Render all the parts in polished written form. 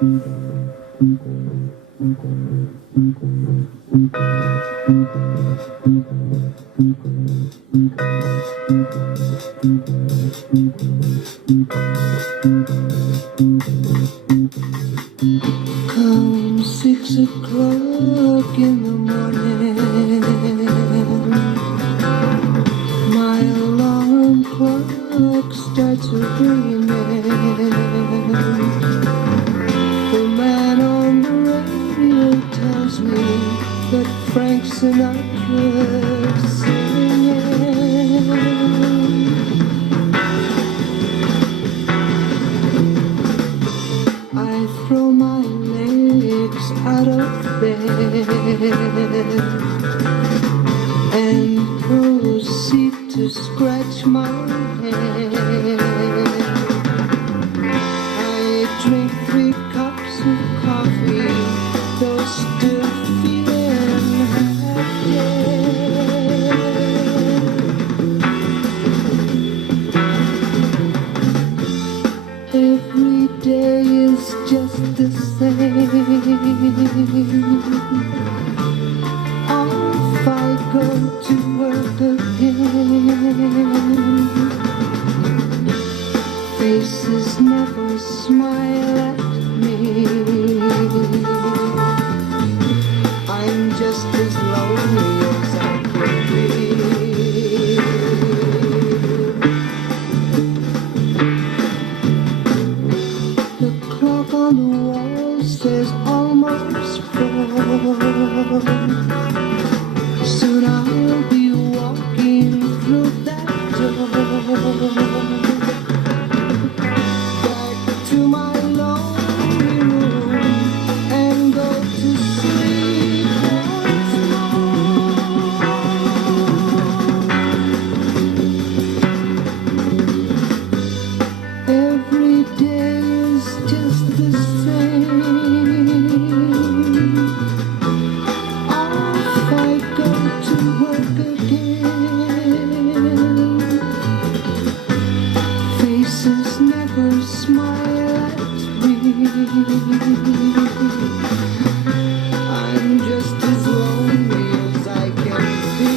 Come 6 o'clock in the morning, my alarm clock starts ringing. The man on the radio tells me that Frank Sinatra's singing. I throw my legs out of bed and proceed to scratch my head. I drink 3 cups of coffee, though still feeling half dead. Every day is just the same. Off I go to work again. Faces never smile at me. I'm just as lonely as I can be. The clock on the wall says almost 4. Soon I'll be walking through that door, back to my lonely room, and go to sleep once more. Every day is just the same. Off I go to work again. Faces never smile at me. I'm just as lonely as I can be.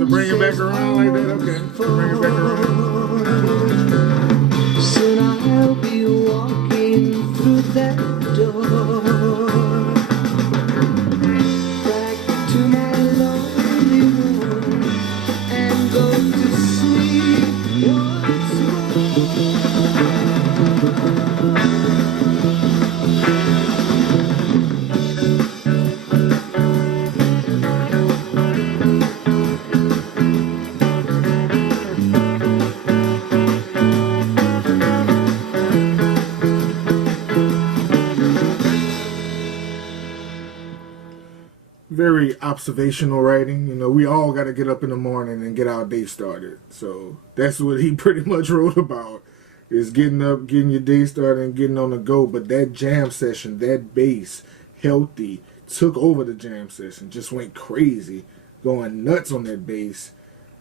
So bring it back around like that, okay. Bring it back around. Soon I'll be walking through that door, back to my lonely room, and go to sleep once more. Very observational writing. You know, we all got to get up in the morning and get our day started. So that's what he pretty much wrote about, is getting up, getting your day started, and getting on the go. But that jam session, that bass, Healthy, took over the jam session. Just went crazy, going nuts on that bass.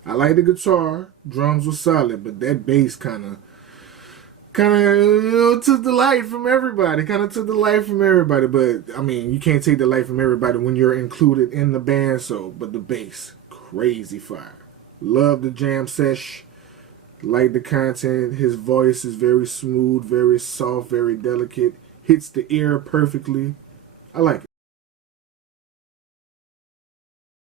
I like the guitar. Drums were solid, but that bass kind of took the light from everybody. But I mean, you can't take the light from everybody when you're included in the band. So, but the bass, crazy fire. Love the jam sesh. Like the content. His voice is very smooth, very soft, very delicate. Hits the ear perfectly. I like it.